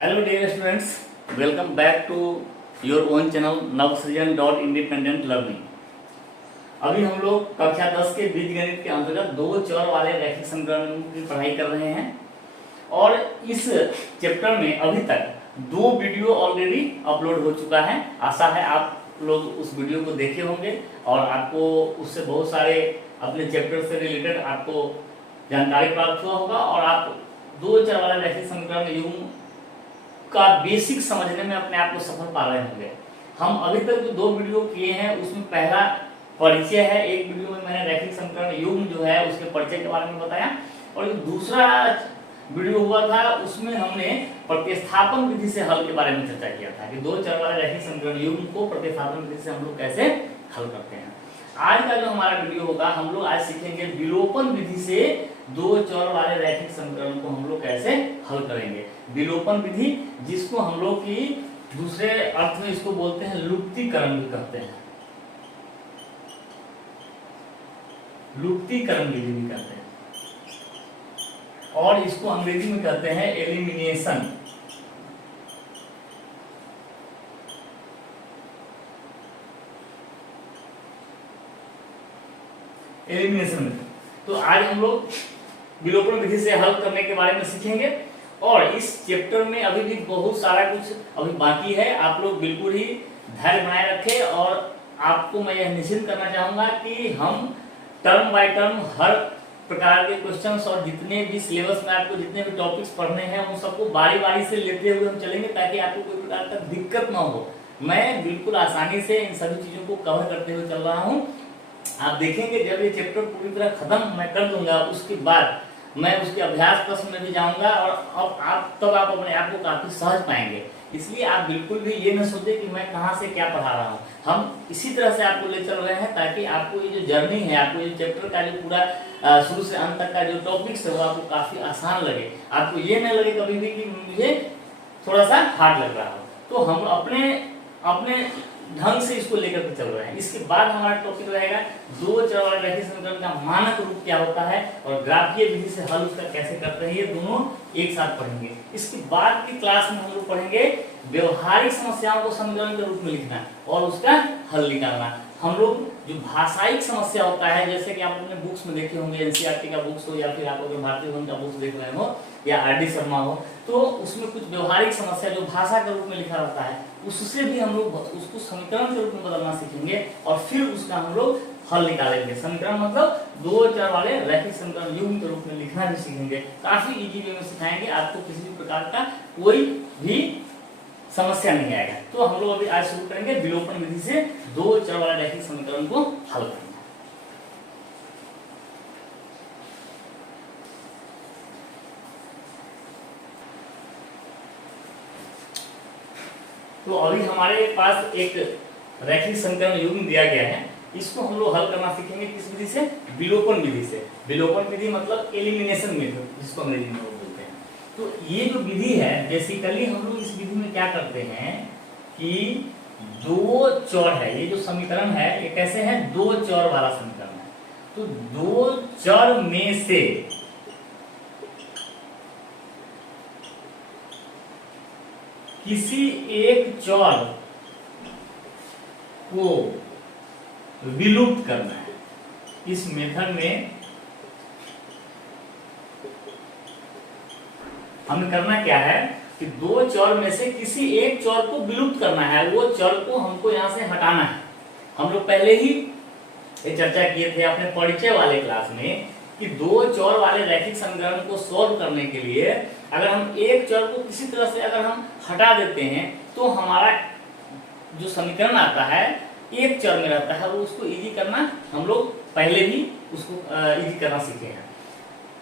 Hello dear students, welcome back to your own channel Navsrijan dot independent learning. अभी हम लोग कक्षा 10 के बीजगणित के अंतर्गत दो चर वाले रैखिक समीकरण की पढ़ाई कर रहे हैं और इस चैप्टर में अभी तक दो वीडियो ऑलरेडी अपलोड हो चुका है। आशा है आप लोग उस वीडियो को देखे होंगे और आपको उससे बहुत सारे अपने चैप्टर से रिलेटेड आपको जानकारी प्राप्त हुआ होगा और आप दो चर वाले रैखिक समीकरण युग्म का बेसिक समझने में अपने आप को सफल पा रहे होंगे। हम अभी तक जो दो वीडियो किए हैं उसमें पहला परिचय है, एक वीडियो में मैंने रैखिक समीकरण युग्म जो है उसके परिचय के बारे में बताया और जो दूसरा वीडियो हुआ था उसमें हमने प्रतिस्थापन विधि से हल के बारे में चर्चा किया था कि दो चर वाले रैखिक समीकरण युग्म को प्रतिस्थापन विधि से हम लोग कैसे हल करते हैं। आज का जो हमारा वीडियो होगा हम लोग आज सीखेंगे विलोपन विधि से दो चर वाले रैखिक समीकरण को हम लोग कैसे हल करेंगे। विलोपन विधि जिसको हम लोग की दूसरे अर्थ में इसको बोलते हैं लुप्तीकरण भी कहते हैं, लुप्तीकरण विधि भी कहते हैं और इसको अंग्रेजी में कहते हैं एलिमिनेशन। एलिमिनेशन में तो आज हम लोग विलोपन विधि से हल करने के बारे में सीखेंगे और इस चैप्टर में अभी भी बहुत सारा कुछ अभी बाकी है। आप लोग बिल्कुल ही धैर्य बनाए रखें और आपको मैं यह निश्चित करना चाहूंगा कि हम टर्म बाय टर्म हर प्रकार के क्वेश्चंस और जितने भी सिलेबस में आपको जितने भी टॉपिक्स पढ़ने हैं उन सबको बारी बारी से लेते हुए हम चलेंगे ताकि आपको कोई प्रकार का दिक्कत ना हो। मैं बिल्कुल आसानी से इन सभी चीजों को कवर करते हुए चल रहा हूँ। आप देखेंगे जब ये चैप्टर पूरी तरह खत्म मैं कर दूंगा उसके बाद मैं उसके अभ्यास प्रश्न में भी जाऊंगा और अब आप अपने आप को काफी सहज पाएंगे। इसलिए आप बिल्कुल भी ये न सोचे कि मैं कहाँ से क्या पढ़ा रहा हूँ। हम इसी तरह से आपको ले चल रहे हैं ताकि आपको ये जो जर्नी है, आपको ये चैप्टर का जो पूरा शुरू से अंत तक का जो टॉपिक्स है वो आपको काफी आसान लगे। आपको ये न लगे कभी भी कि मुझे थोड़ा सा हार्ड लग रहा हो। तो हम अपने ढंग से इसको लेकर के चल रहे हैं। इसके बाद हमारा टॉपिक रहेगा दो चर वाले रैखिक समीकरण का मानक रूप क्या होता है और ग्राफीय विधि से हल उसका कैसे करते हैं, ये दोनों एक साथ पढ़ेंगे। इसके बाद की क्लास में हम लोग पढ़ेंगे व्यवहारिक समस्याओं को समीकरण के रूप में लिखना और उसका हल निकालना। हम लोग जो भाषाई समस्या होता है जैसे कि आप अपने बुक्स में देखे होंगे, एनसीईआरटी का बुक्स हो या फिर आप अगर भारतीय भवन का बुक्स देख रहे हो या आरडी शर्मा हो, तो उसमें कुछ व्यवहारिक समस्या जो भाषा के रूप में लिखा रहता है उससे भी हम लोग उसको समीकरण के रूप में बदलना सीखेंगे और फिर उसका हम लोग हल निकालेंगे। समीकरण मतलब दो चर वाले रैखिक समीकरण युग्म के रूप में लिखना भी सीखेंगे। काफी इजी वे में सिखाएंगे, आपको किसी भी प्रकार का कोई भी समस्या नहीं आएगा। तो हम लोग अभी आज शुरू करेंगे विलोपन विधि से दो चर वाले रैखिक समीकरण को हल करना। तो अभी हमारे पास एक रैखिक समीकरण युग्म दिया गया है, इसको हम लोग हल करना सीखेंगे किस विधि से? विलोपन विधि से। विलोपन विधि मतलब एलिमिनेशन मेथड जिसको अंग्रेजी में बोलते हैं। तो ये जो विधि है बेसिकली हम लोग इस विधि में क्या करते हैं कि दो चर है, ये जो समीकरण है ये कैसे है? दो चर वाला समीकरण है। तो दो चर में से किसी एक चर को विलुप्त करना है। इस मेथड में हमें करना क्या है कि दो चर में से किसी एक चर को विलुप्त करना है, वो चर को हमको यहां से हटाना है। हम लोग पहले ही ये चर्चा किए थे अपने परिचय वाले क्लास में कि दो चर वाले रैखिक समीकरण को सॉल्व करने के लिए अगर हम एक चर को किसी तरह से अगर हम हटा देते हैं तो हमारा जो समीकरण आता है एक चर में रहता है, वो उसको इजी करना हम लोग पहले ही उसको इजी करना सीखे हैं।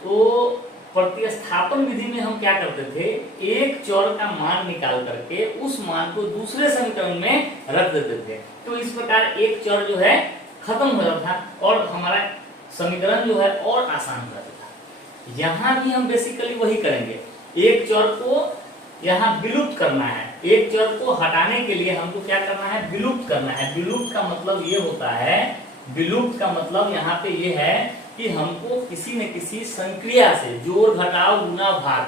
तो प्रतिस्थापन विधि में हम क्या करते थे, एक चर का मान निकाल करके उस मान को दूसरे समीकरण में रख देते थे। तो इस प्रकार एक चर जो है खत्म हो जाता था और हमारा समीकरण जो है और आसान हो जाता था। यहाँ भी हम बेसिकली वही करेंगे, एक चर को यहाँ विलुप्त करना है। एक चर को हटाने के लिए हमको क्या करना है? विलुप्त करना है। विलुप्त का मतलब ये होता है, विलुप्त का मतलब यहाँ पे ये है कि हमको किसी न किसी संक्रिया से जोड़ घटाव गुना भाग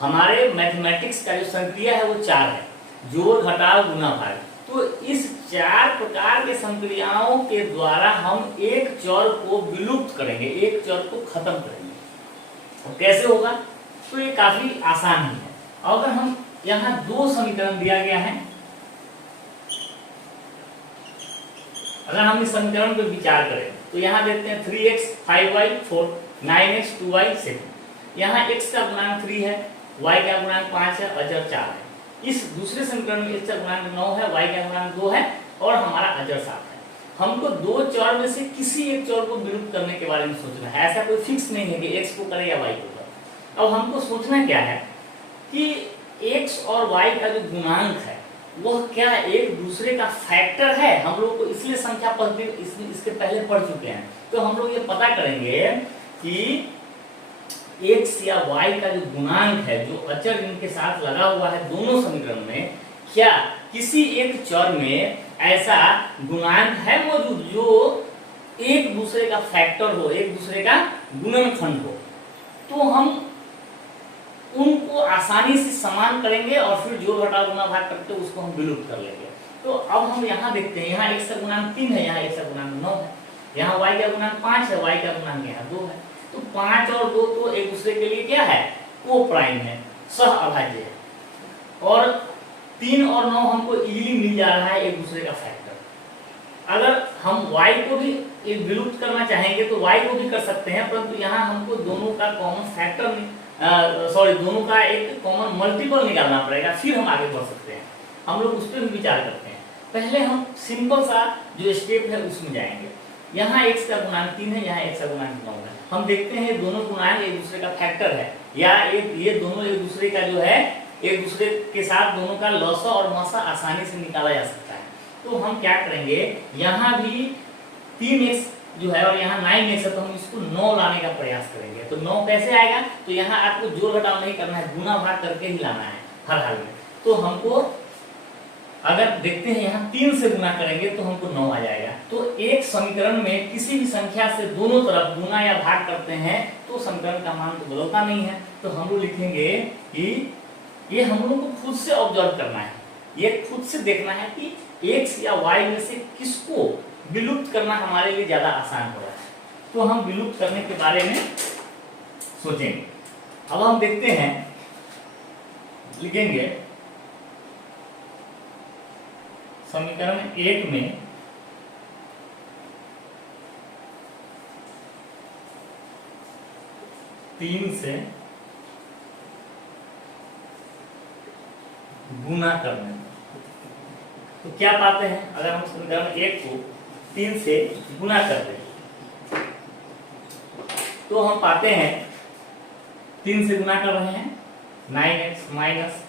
हमारे मैथमेटिक्स का जो संक्रिया है वो 4 है, जोड़ घटाव गुना भाग। तो इस 4 प्रकार के संक्रियाओं के द्वारा हम एक चर को विलुप्त करेंगे, एक चर को खत्म करेंगे। तो कैसे होगा? तो ये काफी आसान ही है। अगर हम यहाँ 2 समीकरण दिया गया है, अगर हम इस समीकरण पर विचार करें तो यहाँ देखते हैं 3x 5y 4, 9x 2y 7। यहाँ x का गुणांक 3 है, y का गुणांक 5 है, अचर 4 है। इस दूसरे समीकरण में x का गुणांक 9 है, y का गुणांक 2 है और हमारा अचर 7 है। हमको 2 चर में से किसी एक चर को विलुप्त करने के बारे में सोचना है। ऐसा कोई फिक्स नहीं है कि x को करे या y को करे। अब हमको सोचना क्या है कि x और y का जो गुणांक है वह क्या एक दूसरे का फैक्टर है। हम लोग को इसलिए संख्या पद्धति इसके पहले पढ़ चुके हैं, तो हम लोग ये पता करेंगे कि x या y का जो गुणांक है, जो अचर इनके साथ लगा हुआ है दोनों समीकरण में, क्या किसी एक चर में ऐसा गुणांक है मौजूद जो एक दूसरे का फैक्टर हो, एक दूसरे का गुणनखंड हो। तो हम उनको आसानी से समान करेंगे और फिर जोड़ घटाव गुना भाग करके उसको हम विलुप्त कर लेंगे। तो अब हम यहाँ देखते हैं, यहाँ x का गुणांक 3 है, यहाँ x का गुणांक 9 है, यहाँ y का गुणांक 5 है, y का गुणांक यहाँ 2 है। तो 5 और 2 तो एक दूसरे के लिए क्या है? को प्राइम है, सह अभाज्य है। और 3 और 9 हमको इजीली मिल जा रहा है एक दूसरे का फैक्टर। अगर हम y को भी विलुप्त करना चाहेंगे तो y को भी कर सकते हैं, परंतु यहाँ हमको दोनों का कॉमन फैक्टर दोनों का एक कॉमन मल्टीपल निकालना पड़ेगा, फिर हम आगे बढ़ सकते हैं। हम लोग उस पर भी विचार करते हैं। पहले हम सिंपल सा जो स्टेप है उसमें जाएंगे। यहाँ x का गुणांक 3 है, यहाँ x का गुणांक 9 है। हम देखते हैं दोनों गुणांक एक दूसरे का फैक्टर है, या ये दोनों एक दूसरे का जो है, एक दूसरे के साथ दोनों का लसा और मसा आसानी से निकाला जा सकता है। तो हम क्या करेंगे, यहाँ भी 3x जो है और यहाँ 9x है, तो हम इसको 9 लाने का प्रयास करेंगे। तो 9 कैसे आएगा? तो यहाँ आपको जोड़ घटाव नहीं करना है, गुना भाग करके ही लाना है हर हाल में। तो हमको अगर देखते हैं यहाँ 3 से गुना करेंगे तो हमको 9 आ जाएगा। तो एक समीकरण में किसी भी संख्या से दोनों तरफ गुना या भाग करते हैं तो समीकरण का मान तो बदलता नहीं है। तो हम लोग लिखेंगे कि ये हम लोग को खुद से ऑब्जर्व करना है, ये खुद से देखना है कि x या y में से किसको विलुप्त करना हमारे लिए ज्यादा आसान हो रहा है। तो हम विलुप्त करने के बारे में सोचेंगे। अब हम देखते हैं, लिखेंगे समीकरण 1 में तीन से गुना करने, तो क्या पाते हैं? अगर हम समीकरण 1 को 3 से गुना करते हैं तो हम पाते हैं 3 से गुना कर रहे हैं 9x माइनस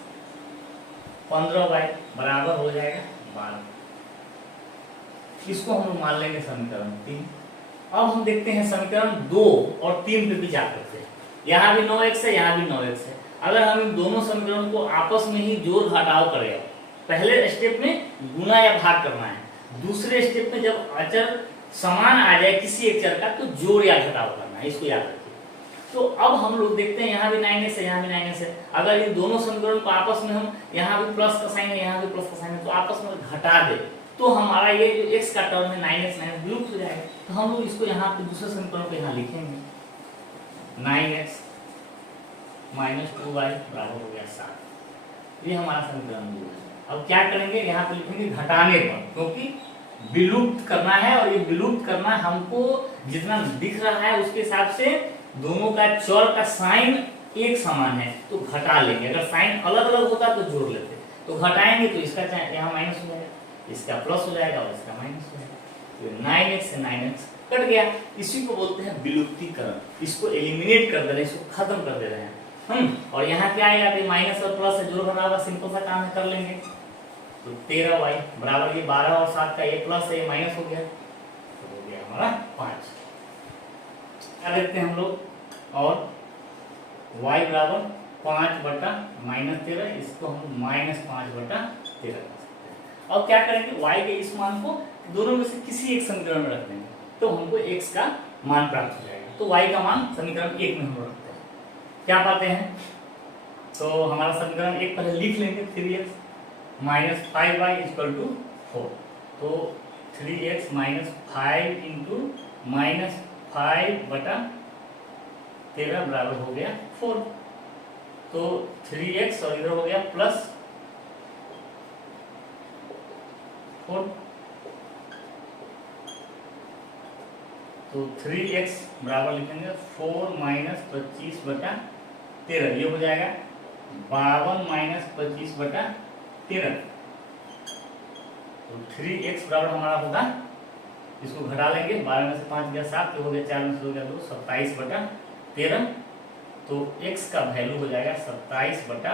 15y बराबर हो जाएगा 12। इसको हम लोग मान लेंगे समीकरण 3। अब हम देखते हैं समीकरण 2 और 3 पे विचार करते हैं। यहाँ भी 9x है, यहाँ भी 9x है। अगर हम इन दोनों समीकरणों को आपस में ही जोड़ घटाव करें, पहले स्टेप में गुना या भाग करना है, दूसरे स्टेप में जब अचर समान आ जाए किसी एक चर का तो जोड़ या घटाव करना है, इसको याद रखिए। तो अब हम लोग देखते हैं यहाँ भी 9x है, यहाँ भी 9x है। अगर इन दोनों समीकरण को आपस में हम यहाँ भी प्लस का साइन है, यहाँ भी प्लस का साइन है, तो आपस में घटा दे तो हमारा ये जो x का टर्म है 9x विलुप्त हो जाएगा। तो हम लोग इसको यहाँ पे दूसरे समीकरण को यहाँ लिखेंगे 9x माइनस 2y बराबर हो गया 7। ये हमारा समीकरण 2 है। अब क्या करेंगे, यहाँ पे लिखेंगे घटाने पर, क्योंकि विलुप्त करना है और ये विलुप्त करना हमको जितना दिख रहा है उसके हिसाब से दोनों का चर का साइन एक समान है तो घटा लेंगे। अगर साइन अलग अलग होता तो जोड़ लेते, तो घटाएंगे तो इसका यहाँ माइनस हो जाएगा, इसका प्लस हो जाएगा और इसका माइनस हो जाएगा। तो 9x से 9x कट गया। इसी को बोलते हैं विलुप्तीकरण। इसको एलिमिनेट कर दे रहे हैं, इसको खत्म कर दे रहे हैं हम। और यहाँ क्या आएगा, तो माइनस और प्लस से जोड़ घटाव सिंपल सा काम कर लेंगे। तो 13y बराबर ये 12 और 7 का ये प्लस है, ये माइनस हो गया, तो हो गया हमारा 5। क्या देखते हैं हम लोग, और y बराबर 5 बटा माइनस 13, इसको हम माइनस 5 बटा 13 कर सकते हैं। अब क्या करेंगे, y के इस मान को दोनों में से किसी एक समीकरण में रख देंगे तो हमको x का मान प्राप्त हो जाएगा। तो y का मान समीकरण 1 में हम रखते हैं। क्या पाते हैं, तो हमारा समीकरण एक पहले लिख लेंगे, 3x minus 5y equal to 4। तो 3x माइनस 5 इंटू माइनस 5 बटा 13 बराबर हो गया 4। तो 3x और इधर हो गया प्लस 4। तो 3x बराबर लिखेंगे 4 माइनस 25 बटा 13, ये हो जाएगा 52 माइनस 25 बटा 13। तो 3x बराबर हमारा होगा, इसको घटा लेंगे, 12 में से 5 गया 7, तो हो गया 4 में से हो गया 2, 27 बटा 13। तो x का वैल्यू हो जाएगा 27 बटा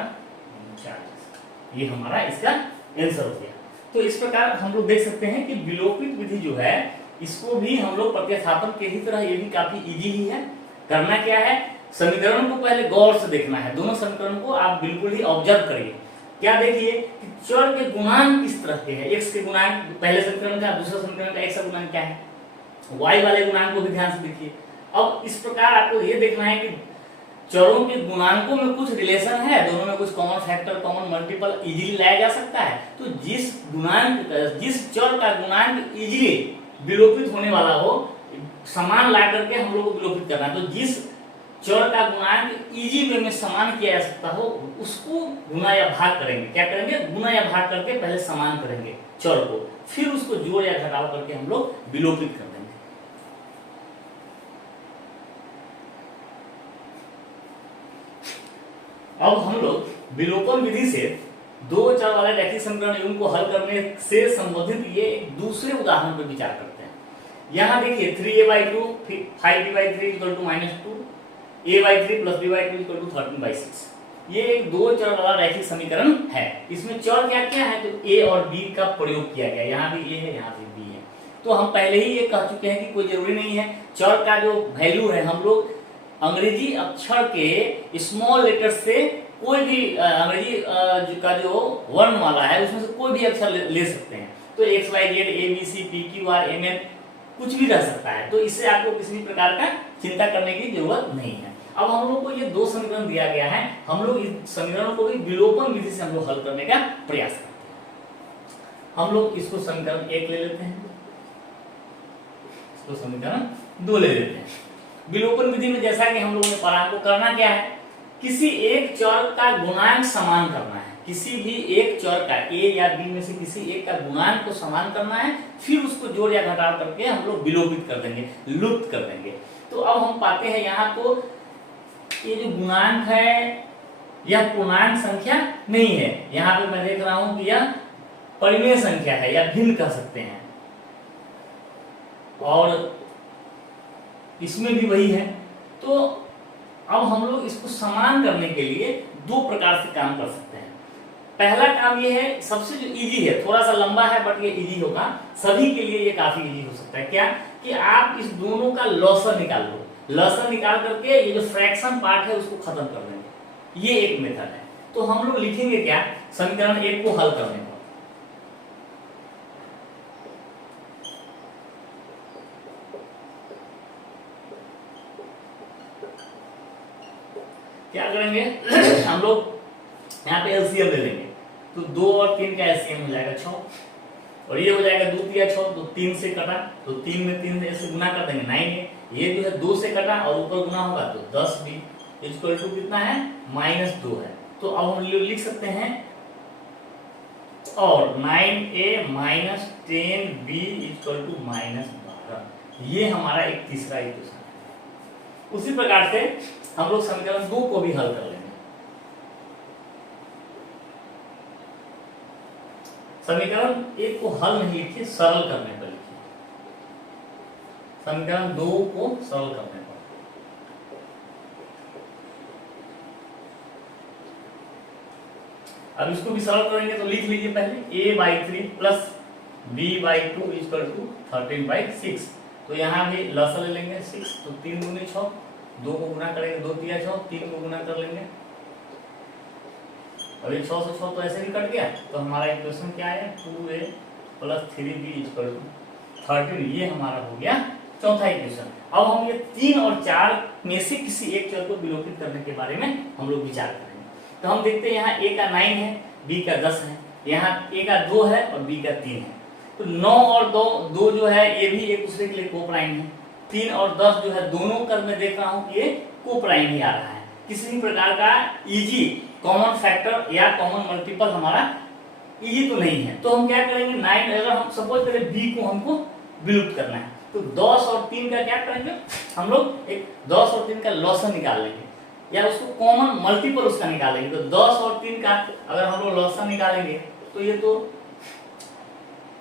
40। ये हमारा इसका आंसर हो गया। तो इस प्रकार हम लोग देख सकते हैं कि विलोपित विधि जो है इसको भी हम लोग प्रतिस्थापन के ही तरह, ये भी काफी इजी ही है। करना क्या है, समीकरण को पहले गौर से देखना है, दोनों समीकरण को आप बिल्कुल ही ऑब्जर्व करिए। क्या देखिए कि चर के गुणांक किस तरह के हैं। x के गुणांक पहले समीकरण का, दूसरा समीकरण का x का गुणांक क्या है, y वाले गुणांक को भी ध्यान से देखिए। अब इस प्रकार आपको ये देखना है कि चरों के गुणांकों में कुछ रिलेशन है, दोनों में कुछ common factor, common multiple easily लाया जा सकता है। तो जिस चर का गुणांक इजीली विलोपित होने वाला हो, समान ला करके हम लोग को विलोपित करना है। तो जिस चर का गुणांक इजी वे में समान किया जा सकता हो उसको गुना या भाग करेंगे। क्या करेंगे, गुना या भाग करके पहले समान करेंगे चर को, फिर उसको जोड़ या घटाव करके हम लोग विलोपित कर देंगे। अब हम लोग विलोपन विधि से दो चर वाले रैखिक समीकरण युग्म को हल करने से संबंधित ये एक दूसरे उदाहरण पर विचार करते हैं। यहाँ देखिए 3a/2 5b/3 -2, a/3 + b/2 13/6। ये एक दो चर वाला रैखिक समीकरण है। इसमें चर क्या क्या है, तो a और b का प्रयोग किया गया। यहाँ भी a है, यहाँ भी b है। तो हम पहले ही ये कह चुके हैं कि कोई जरूरी नहीं है, चर का जो वैल्यू है हम लोग अंग्रेजी अक्षर के स्मॉल लेटर से कोई भी अंग्रेजी का जो वर्णमाला है उसमें से कोई भी अक्षर ले सकते हैं। तो x y z a b c p q r m n कुछ भी रह सकता है। तो इससे आपको किसी भी प्रकार का चिंता करने की जरूरत नहीं है। अब हम लोग को ये दो समीकरण दिया गया है, हम लोग इस समीकरण को भी विलोपन विधि से हम लोग हल करने का प्रयास करते हैं। हम लोग इसको समीकरण 1 ले लेते हैं, इसको समीकरण 2 ले लेते हैं। विलोपन विधि में जैसा कि हम लोगों ने पढ़ा, को करना क्या है, किसी एक चर का गुणांक समान करना है। किसी भी एक चर का a या b में से किसी एक का गुणांक को समान करना है, फिर उसको जोड़ या घटाव करके हम लोग विलोपित कर देंगे, लुप्त कर देंगे। तो अब हम पाते हैं यहाँ को ये जो गुणांक है यह पूर्णांक संख्या नहीं है। यहाँ पे मैं देख रहा हूं कि यह परिमेय संख्या है या भिन्न कह सकते हैं, और इसमें भी वही है। तो अब हम लोग इसको समान करने के लिए दो प्रकार से काम कर सकते हैं। पहला काम ये है, सबसे जो इजी है, थोड़ा सा लंबा है बट ये इजी होगा, सभी के लिए ये काफी इजी हो सकता है। क्या कि आप इस दोनों का लॉसर निकाल लो, लॉसर निकाल करके ये जो फ्रैक्शन पार्ट है उसको खत्म कर देंगे। ये एक मेथड है। तो हम लोग लिखेंगे क्या, समीकरण 1 को हल करने पर क्या करेंगे हम लोग यहाँ पे एलसीएम ले लेंगे। तो 2 और 3 का एलसीएम हो जाएगा 6, और ये हो जाएगा 2 × 6, तो 3 से कटा, तो 3 में 3 से गुना कर देंगे 9 है। ये जो है 2 से कटा और ऊपर गुना होगा तो 10 भी इक्वल टू कितना है, -2 है। तो अब हम लिख सकते हैं और 9a - 10b इक्वल टू -12। ये हमारा एक तीसरा इक्वेशन है। उसी प्रकार से हम लोग समीकरण 2 को भी हल कर लेंगे। समीकरण 1 को हल नहीं लिखिए, सरल करने पर लिखिए। समीकरण 2 को सरल करने पर अब इसको भी सरल करेंगे तो लिख लीजिए पहले a/3 + b/2 = 13/6। तो यहाँ भी लॉसर ले लेंगे 6, तो 3 × 6, 2 को गुना करेंगे, 2 × 6, 3 को गुना कर लेंगे। अभी 6 से 6 तो ऐसे ही कट गया, तो हमारा इक्वेशन क्या आया, 2a + 3b = 13। ये हमारा हो गया चौथा इक्वेशन। अब हम ये 3 और 4 में से किसी एक चर को विलोपित करने के बारे में हम लोग विचार करेंगे। तो हम देखते हैं यहाँ a का 9 है, b का 10 है, यहाँ a का 2 है और b का 3 है। तो 9 और 2 जो है ये भी एक दूसरे के लिए कोप्राइम है। 3 और 10 जो है दोनों कर मैं देख रहा हूँ कि ये कोप्राइम ही आ रहा है। किसी भी प्रकार का इजी कॉमन फैक्टर या कॉमन मल्टीपल हमारा इजी तो नहीं है। तो हम क्या करेंगे, 9 अगर हम सपोज करें b को हमको विलुप्त करना है तो 10 और 3 का क्या करेंगे हम लोग, एक 10 और 3 का लॉसन निकाल लेंगे या उसको कॉमन मल्टीपल उसका निकालेंगे। तो 10 और 3 का अगर हम लोग लॉसन निकालेंगे तो ये तो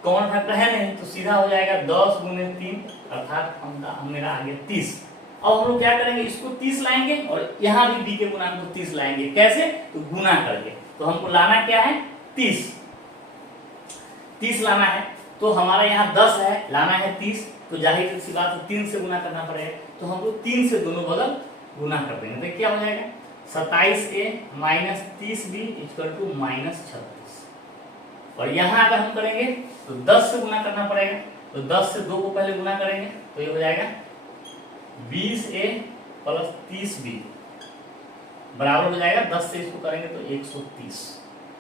कॉमन फैक्टर है नहीं, तो सीधा हो जाएगा 10 गुने 3 अर्थात मेरा आ गया 30। अब हम लोग क्या करेंगे, इसको 30 लाएंगे और यहाँ भी b के गुणांक को 30 लाएंगे। कैसे, तो गुना करके। तो हमको लाना क्या है, 30 लाना है। तो हमारा यहाँ 10 है, लाना है 30, तो जाहिर सी बात है 3 से गुना करना पड़ेगा। तो हम लोग 3 से दोनों बगल गुना कर देंगे तो क्या हो जाएगा, 27a minus 30b equal to minus 36। और यहाँ अगर हम करेंगे तो 10 से गुना करना पड़ेगा। तो 10 से 2 को पहले गुना करेंगे तो ये हो जाएगा 20a प्लस 30b बराबर हो जाएगा 10 से इसको करेंगे तो 130।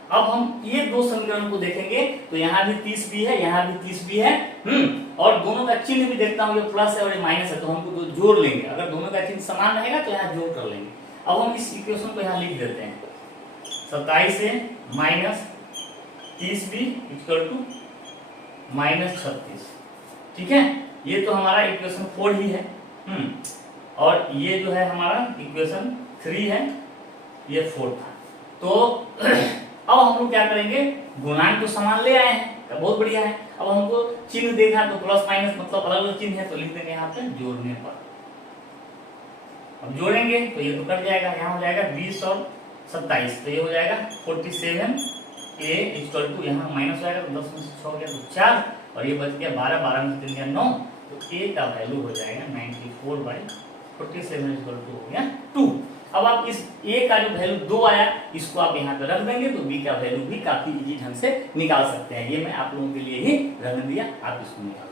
अब हम ये दो समीकरण को देखेंगे तो यहाँ भी 30 भी है, यहाँ भी 30 भी है। और दोनों का चिन्ह भी देखता हूँ, ये प्लस है और ये माइनस है, तो हमको दो जोड़ लेंगे। अगर दोनों का चिन्ह समान रहेगा तो यहाँ जोड़ कर लेंगे। अब हम इस इक्वेशन को यहाँ लिख देते हैं, 27a minus 30b equal to minus 36। ठीक है, ये तो हमारा इक्वेशन 4 ही है। और ये जो है हमारा इक्वेशन 3 है, ये 4 था। तो अब हम लोग क्या करेंगे, गुणांक तो समान ले आए हैं, तो बहुत बढ़िया है। अब हमको चिन्ह देखा तो प्लस माइनस मतलब अलग अलग चिन्ह है, तो लिख देंगे यहाँ पे जोड़ने पर। अब जोड़ेंगे तो ये तो कट जाएगा, यहाँ हो जाएगा 20 और 27, तो ये हो जाएगा 47a इक्वल टू, यहाँ माइनस हो जाएगा तो 10 में से 6 हो गया तो 4, और ये बच गया 12, 12 में से 3 गया 9, तो a का वैल्यू हो जाएगा 94/47 इक्वल टू हो गया 2। अब आप इस a का जो वैल्यू 2 आया इसको आप यहाँ पे रख देंगे तो b का वैल्यू भी काफी इजी ढंग से निकाल सकते हैं। ये मैं आप लोगों के लिए ही रखने दिया, आप इसको निकाल।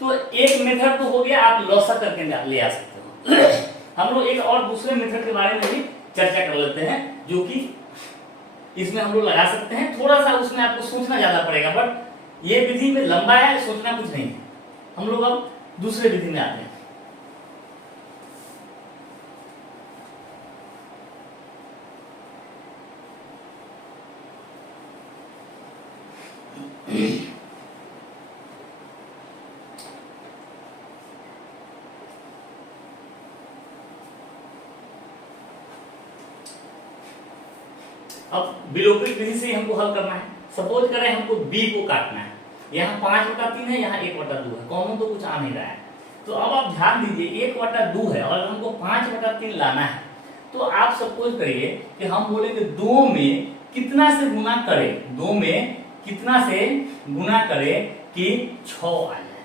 तो एक मेथड तो हो गया, आप लॉसा करके ले आ सकते हो। हम लोग एक और दूसरे मेथड के बारे में भी चर्चा कर लेते हैं, जो कि इसमें हम लोग लगा सकते हैं। थोड़ा सा उसमें आपको सोचना ज्यादा पड़ेगा, बट ये विधि में लंबा है, सोचना कुछ नहीं है। हम लोग अब दूसरे विधि में आते हैं। अब विलोपित विधि से हमको हल करना है। सपोज करें हमको b को काटना है, यहाँ 5/3 है, यहाँ 1/2 है, कॉमन तो कुछ आ नहीं रहा है। तो अब आप ध्यान दीजिए 1/2 है और हमको 5/3 लाना है। तो आप सपोज करिए कि हम बोलेंगे 2 में कितना से गुना करें, 2 में कितना से गुना करें कि 6 आ जाए।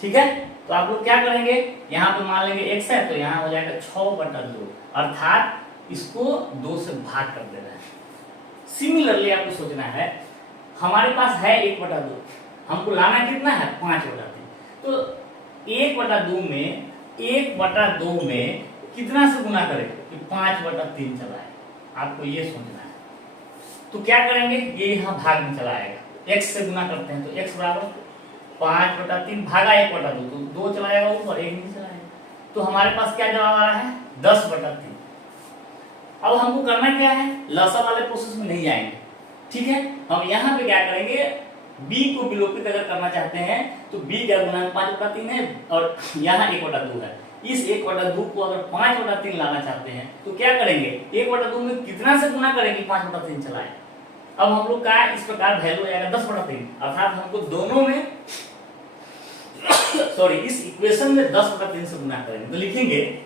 ठीक है, तो आप लोग क्या करेंगे, यहाँ पे मान लेंगे x है तो यहाँ हो जाएगा 6/2, अर्थात इसको 2 से भाग कर देना है। सिमिलरली आपको सोचना है, हमारे पास है 1/2, हमको लाना कितना है 5/3। तो 1/2 में 1/2 में कितना से गुना करें कि 5/3 चला है, आपको ये सोचना है। तो क्या करेंगे, ये यहाँ भाग में चला आएगा, x से गुना करते हैं तो x बराबर 5/3 भागा 1/2, तो 2 चला जाएगा ऊपर, 1 नीचे चला जाएगा। तो हमारे पास क्या जवाब आ रहा है 10/3। अब हमको करना क्या है, लसा वाले प्रोसेस में नहीं जाएंगे। ठीक है, हम यहाँ पे क्या करेंगे, b को विलोपित अगर करना चाहते हैं तो b का गुणांक 5/3 है और यहाँ 1/2 है। इस 1/2 को अगर 5/3 लाना चाहते हैं तो क्या करेंगे, 1/2 में कितना से गुना करेंगे 5/3 चलाए। अब हम लोग का इस प्रकार वैल्यू आएगा 10/3, अर्थात हमको दोनों में सॉरी इस इक्वेशन में 10/3 से गुना करेंगे। तो लिखेंगे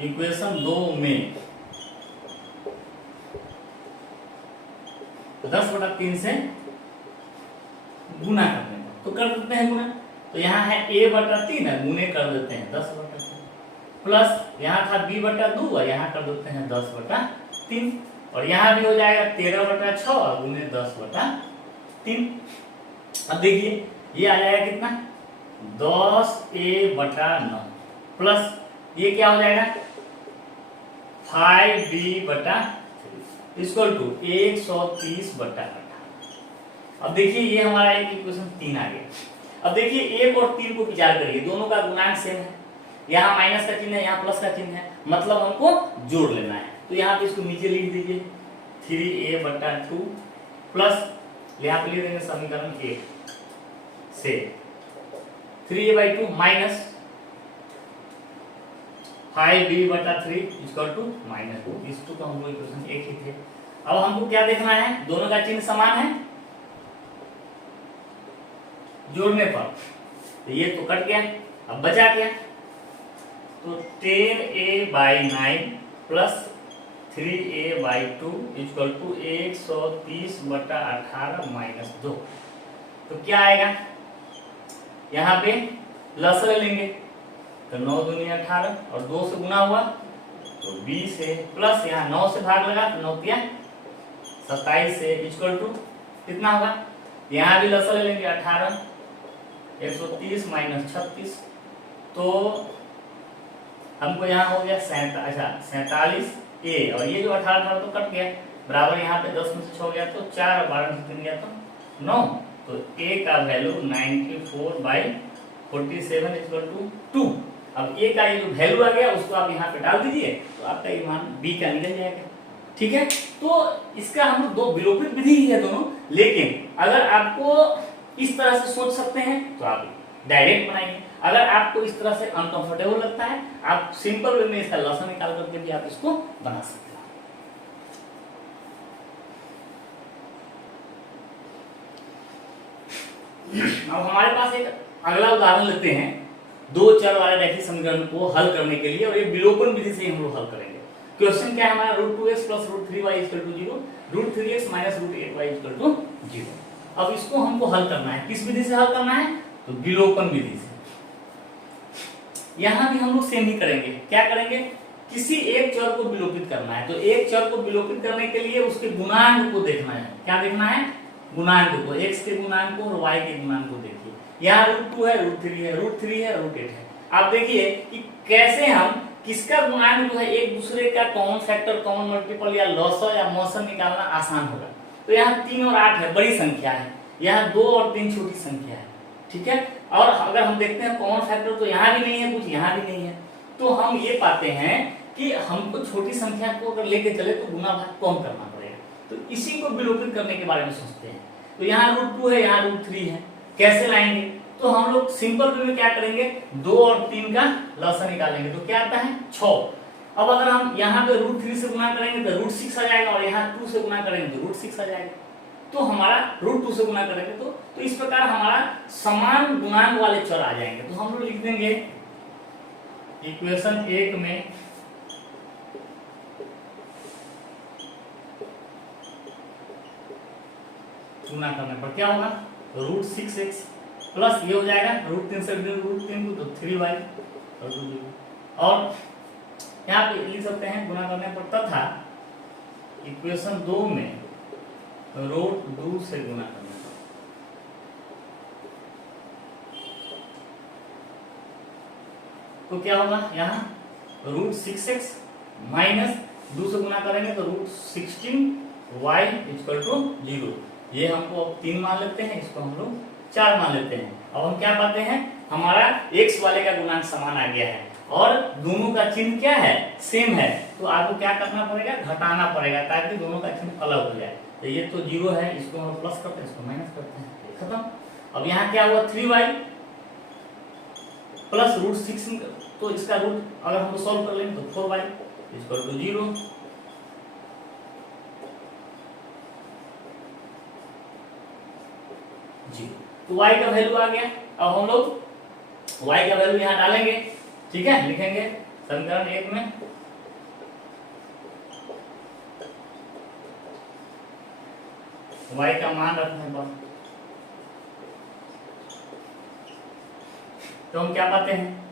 इक्वेशन 2 में 10/3 से गुना करते हैं, तो कर देते हैं गुना। तो यहाँ है a/3 है, गुने कर देते हैं 10/3, प्लस यहाँ था b/2 और यहाँ कर देते हैं 10/3, और यहाँ भी हो जाएगा 13/6 और गुने 10/3। अब देखिए ये आ जाएगा कितना 10a/9 प्लस ये क्या हो जाएगा 5b/3 इक्वल टू 130/18। अब देखिए ये हमारा एक इक्वेशन 3 आ गया। अब देखिए 1 और 3 को विचार करिए, दोनों का गुणांक सेम है, यहाँ माइनस का चिन्ह है, यहाँ प्लस का चिन्ह है, मतलब हमको जोड़ लेना है। तो यहाँ पे इसको नीचे लिख दीजिए 3a/2 प्लस यहाँ पे लिख देंगे समीकरण 1 से 3a/2 minus 5b/3 equal to -2। इस टू का हम लोग इक्वेशन एक ही थे। अब हमको क्या देखना है, दोनों का चिन्ह समान है, जोड़ने पर तो ये तो कट गया, अब बचा क्या, तो 10a/9 plus 3a/2 equal to 130/18 -2। तो क्या आएगा, यहाँ पे लसर लेंगे तो 9 दूनी 18 और 2 से गुना हुआ तो 20 है, प्लस यहाँ 9 से भाग लगा तो 9 तिया 27 है इक्वल टू कितना होगा, यहाँ भी लसर लेंगे 18 130 - 36 तो हमको यहाँ हो गया 47a और ये जो 18 तो कट गया, बराबर यहाँ पे 10 में से 6 गया तो 4 और 12 में से 3 गया तो 9। तो a का वैल्यू 94/47 इक्वल टू 2। अब a का ये जो वैल्यू आ गया उसको आप यहाँ पे डाल दीजिए तो आपका ये मान b का निकल जाएगा। ठीक है, तो इसका हम लोग दो विलोपित विधि ही है दोनों, लेकिन अगर आपको इस तरह से सोच सकते हैं तो आप डायरेक्ट बनाइए, अगर आपको इस तरह से अनकंफर्टेबल लगता है आप सिंपल वे में इसका लसन निकाल करके भी आप इसको बना सकते हैं। अब हमारे पास एक अगला उदाहरण लेते हैं, दो चर वाले रैखिक समीकरण को हल करने के लिए, और ये विलोपन विधि से हम लोग हल करेंगे। क्वेश्चन क्या है हमारा, √2x + √3y = 0, √3x - √8y = 0। अब इसको हमको हल करना है, किस विधि से हल करना है, तो विलोपन विधि से। यहां भी हम लोग सेम ही करेंगे, क्या करेंगे, किसी एक चर को विलोपित करना है, तो एक चर को विलोपित करने के लिए उसके गुणांक को देखना है। क्या देखना है, गुणांक को, x के गुणांक को और y के गुणांक को देखिए। यहाँ √2 है, √3 है, √3 है, √8 है। आप देखिए कि कैसे हम किसका गुणांक जो है एक दूसरे का कॉमन फैक्टर, कॉमन मल्टीपल या लॉसर या मॉसर निकालना आसान होगा। तो यहाँ 3 और 8 है, बड़ी संख्या है, यहाँ 2 और 3 छोटी संख्या है। ठीक है, और अगर हम देखते हैं कॉमन फैक्टर तो यहाँ भी नहीं है, कुछ यहाँ भी नहीं है, तो हम ये पाते हैं कि हमको छोटी संख्या को अगर लेके चले तो गुना भाग कम करना पड़ेगा। तो इसी को विलोपित करने के बारे में सोचते हैं। तो यहाँ √2 है, यहाँ √3 है, कैसे लाएंगे, तो हम लोग सिंपल वे में क्या करेंगे, 2 और 3 का लसा निकालेंगे तो क्या आता है 6। अब अगर हम यहाँ पे √3 से गुना करेंगे तो √6 आ जाएगा, और यहाँ 2 से गुना करेंगे तो √6 आ जाएगा। तो हमारा √2 से गुना करेंगे तो इस प्रकार हमारा समान गुणांक वाले चर आ जाएंगे। तो हम लोग लिख देंगे इक्वेशन 1 में गुना करने पर क्या होगा, √6x प्लस ये हो जाएगा √3 से √3 तो 3y और यहाँ पे लिख सकते हैं गुना करने पर, तथा इक्वेशन 2 में √2 से गुना करने पर तो क्या होगा, यहाँ √6x माइनस 2 से गुना करेंगे तो √16y = 0। ये हमको अब 3 मान लेते हैं, इसको हम लोग 4 मान लेते हैं। अब हम क्या पाते हैं, हमारा x वाले का गुणांक समान आ गया है और दोनों का चिन्ह क्या है, सेम है। तो आपको क्या करना पड़ेगा, घटाना पड़ेगा ताकि दोनों का चिन्ह अलग हो जाए। तो ये तो 0 है, इसको हम प्लस करते हैं, इसको माइनस करते हैं, खत्म। अब यहाँ क्या हुआ, 3y प्लस √6, तो इसका रूट अगर हम सॉल्व कर लेंगे तो 4y = 0। तो y का वैल्यू आ गया। अब हम लोग y का वैल्यू यहाँ डालेंगे, ठीक है, लिखेंगे समीकरण 1 में y का मान रखने पर तो हम क्या पाते हैं,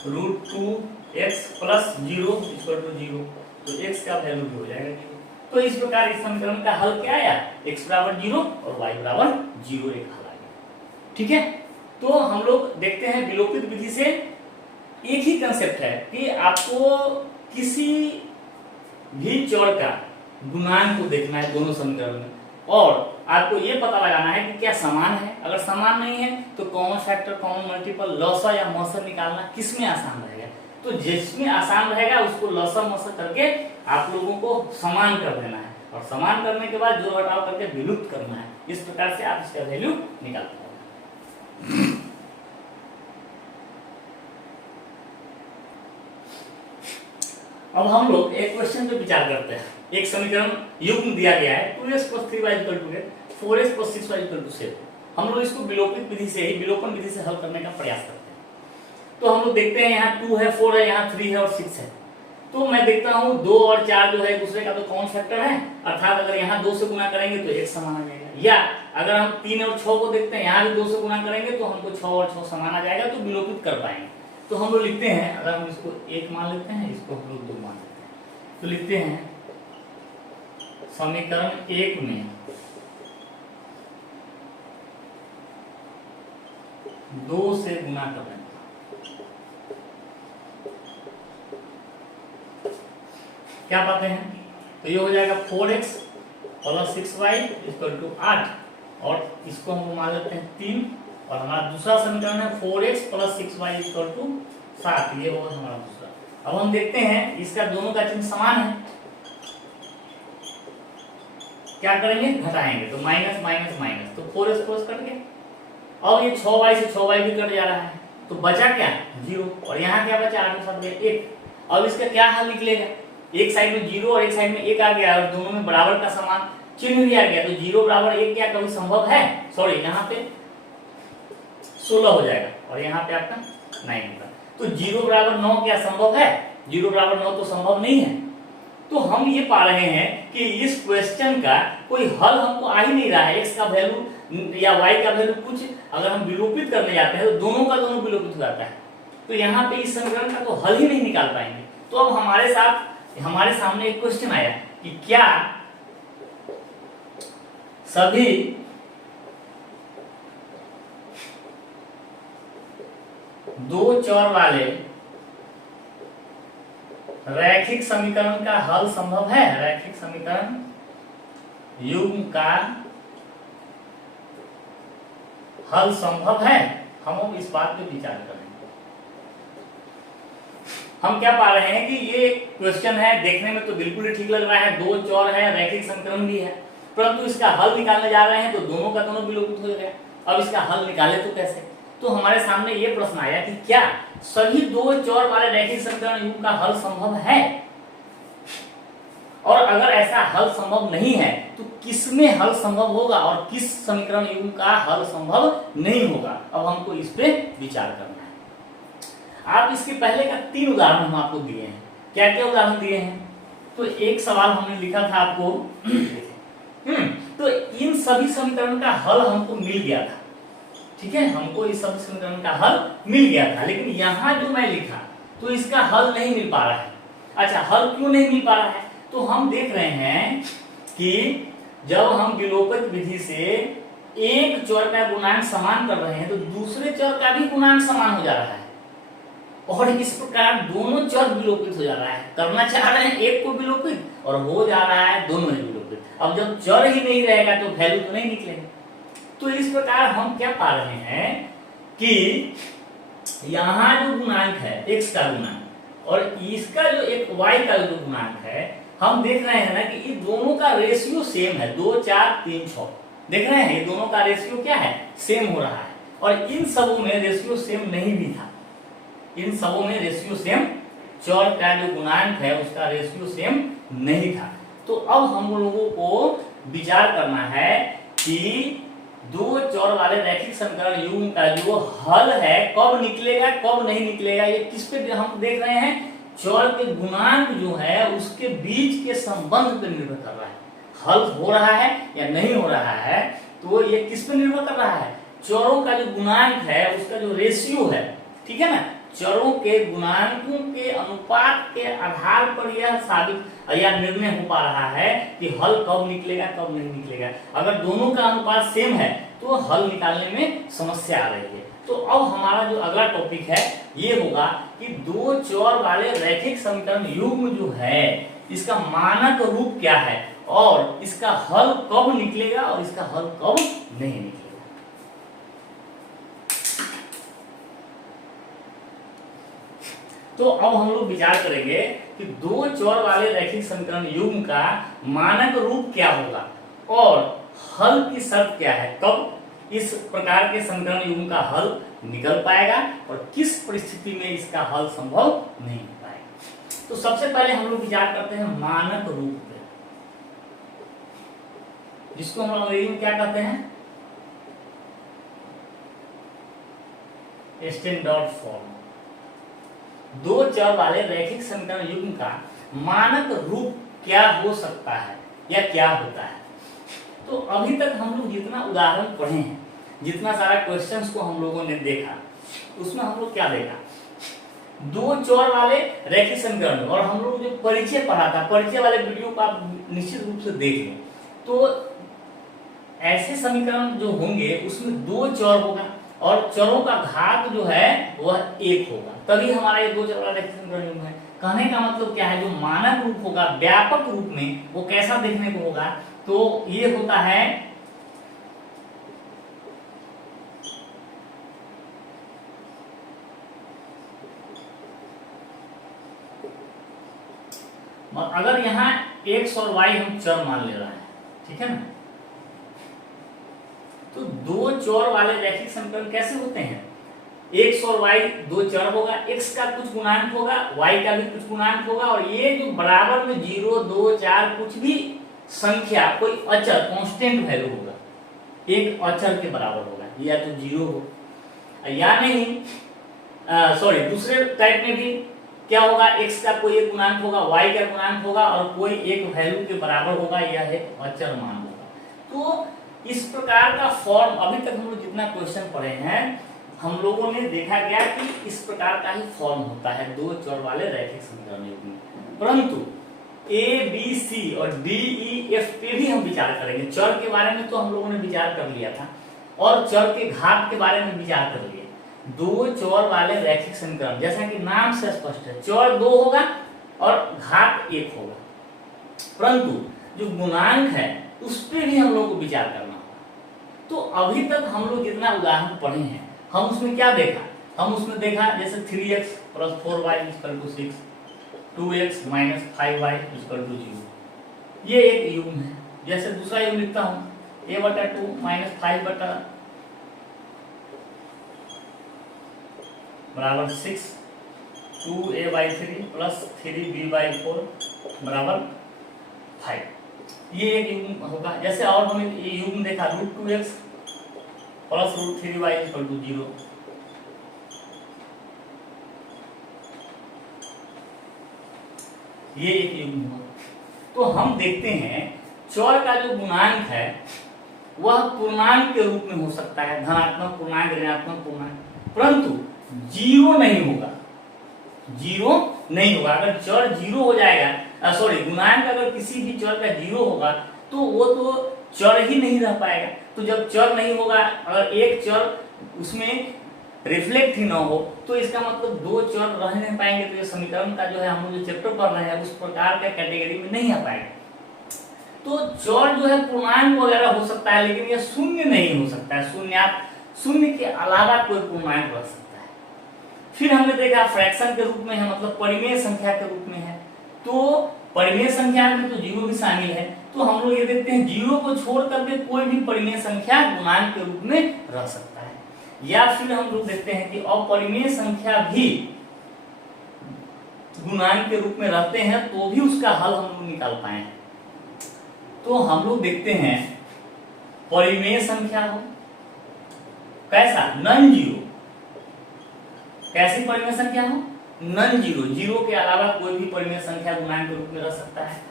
√2x + 0 = 0, तो x का वैल्यू भी हो जाएगा 0। तो इस प्रकार इस समीकरण का हल क्या आया, x = 0 और y = 0 एक हल आ गया। ठीक है, तो हम लोग देखते हैं विलोपित विधि से एक ही कंसेप्ट है कि आपको किसी भी चर का गुणांक को देखना है दोनों समीकरण में, और आपको ये पता लगाना है कि क्या समान है। अगर समान नहीं है तो कॉमन फैक्टर, कॉमन मल्टीपल, लॉसा या मौसर निकालना किसमें आसान रहेगा, तो जिसमें आसान रहेगा उसको लॉसा मौसर करके आप लोगों को समान कर देना है, और समान करने के बाद जोड़ घटाव करके विलुप्त करना है। इस प्रकार से आप इसका वैल्यू निकाल पाओगे। अब हम लोग एक क्वेश्चन पे विचार करते हैं। एक समीकरण युग्म दिया गया है 2x + 3y = 8, 4x + 6y = 7। हम लोग इसको विलोपित विधि से ही, विलोपन विधि से हल करने का प्रयास करते हैं। तो हम लोग देखते हैं यहाँ 2 है, 4 है, यहाँ 3 है और 6 है। तो मैं देखता हूँ 2 और 4 जो है दूसरे का तो कॉमन फैक्टर है, अर्थात अगर यहाँ 2 से गुणा करेंगे तो 1 समान आ जाएगा। या अगर हम 3 और 6 को देखते हैं, यहाँ भी 2 से गुणा करेंगे तो हमको 6 और 6 समान आ जाएगा, तो विलोपित कर पाएंगे। तो हम लोग लिखते हैं, अगर हम इसको 1 मान लेते हैं, इसको हम लोग 2 मान लेते हैं, तो लिखते हैं समीकरण 1 में 2 से गुणा कर देंगे, क्या पाते हैं, तो ये हो जाएगा 4x + 6y = 8, और इसको हम मान लेते हैं 3, और हमारा दूसरा समीकरण है 4x + 6y = 7। ये होगा हमारा दूसरा। अब हम देखते हैं इसका दोनों का चिन्ह समान है, क्या करेंगे, घटाएंगे, तो माइनस माइनस माइनस, तो 4x 4x कट गया। अब ये 6y से 6y भी कट जा रहा है, तो बचा क्या, 0, और यहाँ क्या बचा, 8 के साथ 1। अब इसका क्या हल निकलेगा, एक साइड में 0 और एक साइड में 1 आ गया, और दोनों में बराबर का समान चिन्ह भी आ गया, तो 0 = 1 क्या कभी संभव है, सॉरी यहाँ पे 16 हो जाएगा, और यहाँ पे आपका 9 होगा। तो 0 = 9 क्या संभव है, 0 = 9 तो संभव नहीं है। तो हम ये पा रहे हैं कि इस क्वेश्चन का कोई हल हमको आ ही नहीं रहा है। x का वैल्यू या y का वैल्यू कुछ अगर हम विलोपित करने जाते हैं तो दोनों का दोनों विलोपित हो जाता है, तो यहाँ पे इस समीकरण का तो हल ही नहीं निकाल पाएंगे। तो अब हमारे सामने एक क्वेश्चन आया कि क्या सभी दो चर वाले रैखिक समीकरण का हल संभव है, रैखिक समीकरण युग्म का हल संभव है। हम इस बात पे विचार करेंगे। हम क्या पा रहे हैं कि ये क्वेश्चन है, देखने में तो बिल्कुल ही ठीक लग रहा है, 2 चर है, रैखिक समीकरण भी है, परंतु इसका हल निकालने जा रहे हैं तो दोनों का दोनों विलोपित हो गया। अब इसका हल निकाले तो कैसे, तो हमारे सामने ये प्रश्न आया कि क्या सभी 2 चर वाले रैखिक समीकरण युग्म का हल संभव है, और अगर ऐसा हल संभव नहीं है तो किसमें हल संभव होगा और किस समीकरण युग्म का हल संभव नहीं होगा। अब हमको इस पे विचार करना है। आप इसके पहले का 3 उदाहरण हम आपको दिए हैं। क्या क्या उदाहरण दिए हैं, तो एक सवाल हमने लिखा था आपको तो इन सभी समीकरण का हल हमको मिल गया था, ठीक है, हमको इस सभी समीकरण का हल मिल गया था, लेकिन यहाँ जो मैं लिखा तो इसका हल नहीं मिल पा रहा है। अच्छा, हल क्यों नहीं मिल पा रहा है, तो हम देख रहे हैं कि जब हम विलोपित विधि से एक चर का गुणांक समान कर रहे हैं तो दूसरे चर का भी गुणांक समान हो जा रहा है, और इस प्रकार दोनों चर विलोपित हो जा रहा है। करना चाह रहे हैं एक को विलोपित और हो जा रहा है दोनों ही विलोपित। अब जब चर ही नहीं रहेगा तो वैल्यू तो नहीं निकलेगा। तो इस प्रकार हम क्या पा रहे हैं कि यहाँ जो गुणांक है x का गुणांक और इसका जो एक y का जो गुणांक है, हम देख रहे हैं ना कि ये दोनों का रेशियो सेम है, 2 4 3 6। देख रहे हैं ये दोनों का रेशियो क्या है, सेम हो रहा है, और इन सबों में रेशियो सेम नहीं भी था। इन सबों में रेशियो सेम, चर का जो गुणांक है उसका रेशियो सेम नहीं था। तो अब हम लोगों को विचार करना है कि 2 चर वाले रैखिक समीकरण युग्म का जो हल है कब निकलेगा कब नहीं निकलेगा, ये किस पे हम देख रहे हैं, चर के गुणांक जो है उसके बीच के संबंध पर निर्भर कर रहा है। हल हो रहा है या नहीं हो रहा है, तो ये किस पे निर्भर कर रहा है, चरों का जो गुणांक है उसका जो रेशियो है, ठीक है ना, चरों के गुणांकों के अनुपात के आधार पर यह साबित या निर्णय हो पा रहा है कि हल कब निकलेगा कब नहीं निकलेगा। अगर दोनों का अनुपात सेम है तो हल निकालने में समस्या आ रही है। तो अब हमारा जो अगला टॉपिक है ये होगा कि 2 चर वाले रैखिक समीकरण युग्म जो है इसका मानक रूप क्या है और इसका हल कब निकलेगा और इसका हल कब नहीं निकलेगा। तो अब हम लोग विचार करेंगे कि दो चर वाले रैखिक समीकरण युग्म का मानक रूप क्या होगा और हल की शर्त क्या है, कब इस प्रकार के समीकरण युग्म का हल निकल पाएगा और किस परिस्थिति में इसका हल संभव नहीं हो पाएगा। तो सबसे पहले हम लोग विचार करते हैं मानक रूप पे, जिसको हम अंग्रेजी में क्या कहते हैं, स्टैंडर्ड फॉर्म। दो चर वाले रैखिक समीकरण युग्म का मानक रूप क्या हो सकता है या क्या होता है। तो अभी तक हम लोग जितना उदाहरण पढ़े हैं, जितना सारा क्वेश्चंस को हम लोगों ने देखा, उसमें हम लोग क्या देखा, दो चर वाले रैखिक समीकरण, और हम लोग जो परिचय पढ़ा था, परिचय वाले वीडियो को आप निश्चित रूप से देख लें। तो ऐसे समीकरण जो होंगे उसमें दो चर होगा और चरों का घात जो है वह एक होगा, तभी हमारा ये दो चर वाला रैखिक समीकरण युग्म है। कहने का मतलब क्या है, जो मानक रूप होगा व्यापक रूप में वो कैसा देखने को होगा, तो ये होता है अगर यहाँ x और y हम चर मान ले रहे हैं, ठीक है ना, तो दो चर वाले रैखिक समीकरण कैसे होते हैं, x और y दो चर होगा, x का कुछ गुणांक होगा, y का भी कुछ गुणांक होगा, और ये जो बराबर में 0, 2, 4 कुछ भी संख्या, कोई अचर कांस्टेंट वैल्यू होगा, एक अचर के बराबर होगा, या तो 0 हो या नहीं, सॉरी दूसरे टाइप में भी क्या होगा, x का कोई एक गुणांक होगा, y का गुणांक होगा और कोई एक वैल्यू के बराबर होगा, यह एक अचर मान होगा। तो इस प्रकार का फॉर्म अभी तक हम लोग जितना क्वेश्चन पढ़े हैं, हम लोगों ने देखा गया कि इस प्रकार का ही फॉर्म होता है दो चर वाले रैखिक समीकरण युग्म में। परंतु a, b, c और d, e, f पे भी हम विचार करेंगे। चर के बारे में तो हम लोगों ने विचार कर लिया था और चर के घात के बारे में विचार कर लिया। दो चर वाले रैखिक समीकरण, जैसा कि नाम से स्पष्ट है, चर दो होगा और घात एक होगा, परंतु जो गुणांक है उस पर भी हम लोग को विचार करना होगा। तो अभी तक हम लोग जितना उदाहरण पढ़े हैं, हम उसमें क्या देखा, हम उसमें देखा जैसे 3x plus 4y equal to 6, 2x minus 5y equal to 0, ये एक युग्म है। जैसे दूसरा युग्म लिखता हूँ a/2 माइनस 5 बराबर 6, 2a/3 प्लस 3b/4 बराबर 5, ये एक युग्म होगा। जैसे और हमें ये युग्म देखा √2x plus √3y equal to 0, ये एक युग्म होगा। तो हम देखते हैं चर का जो गुणांक है वह पूर्णांक के रूप में हो सकता है, धनात्मक पूर्णांक, ऋणात्मक पूर्णांक, परंतु जीरो नहीं होगा, जीरो नहीं होगा। अगर चर जीरो हो जाएगा, सॉरी गुणांक अगर किसी भी चर का जीरो होगा तो वो तो चर ही नहीं रह पाएगा। तो जब चर नहीं होगा, अगर एक चर उसमें रिफ्लेक्ट ही ना हो, तो इसका मतलब दो चर रह नहीं पाएंगे। तो ये समीकरण का जो है हम जो चैप्टर पढ़ रहे हैं उस प्रकार का कैटेगरी में नहीं आ पाएगा। तो चर जो है पूर्णांक वगैरह हो सकता है, लेकिन ये शून्य नहीं हो सकता है, शून्य के अलावा कोई पूर्णांक रह सकता है। फिर हमने देखा फ्रैक्शन के रूप में है, मतलब परिमेय संख्या के रूप में है। तो परिमेय संख्या में तो जीरो भी शामिल है। तो हम लोग ये देखते हैं जीरो को छोड़ करके कोई भी परिमेय संख्या गुणांक के रूप में रह सकता है। या फिर हम लोग देखते हैं कि अपरिमेय संख्या भी गुणांक के रूप में रहते हैं, तो भी उसका हल हम लोग निकाल पाए हैं। तो हम लोग देखते हैं परिमेय संख्या हो कैसा, नॉन जीरो, कैसी परिमेय संख्या हो, नॉन जीरो, जीरो के अलावा कोई भी परिमेय संख्या गुणांक के रूप में रह सकता है।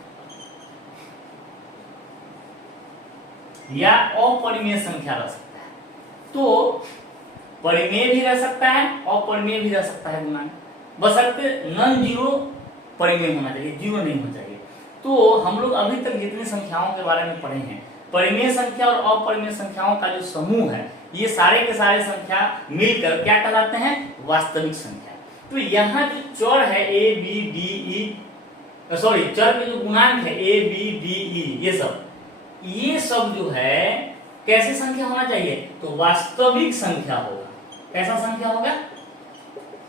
या अपरिमेय संख्या रह सकता है। तो परिमेय भी रह सकता है, अपरिमेय भी रह सकता है गुणांक, बशर्ते नॉन जीरो परिमेय होना चाहिए, जीरो नहीं होना चाहिए। तो हम लोग अभी तक जितनी संख्याओं के बारे में पढ़े हैं, परिमेय संख्या और अपरिमेय संख्याओं का जो समूह है, ये सारे के सारे संख्या मिलकर क्या कहलाते हैं, वास्तविक संख्या। तो यहाँ जो चर है a, b, d, e sorry चर के जो गुणांक है ए बी डी ई ये सब जो है कैसे संख्या होना चाहिए, तो वास्तविक संख्या होगा। कैसा संख्या होगा,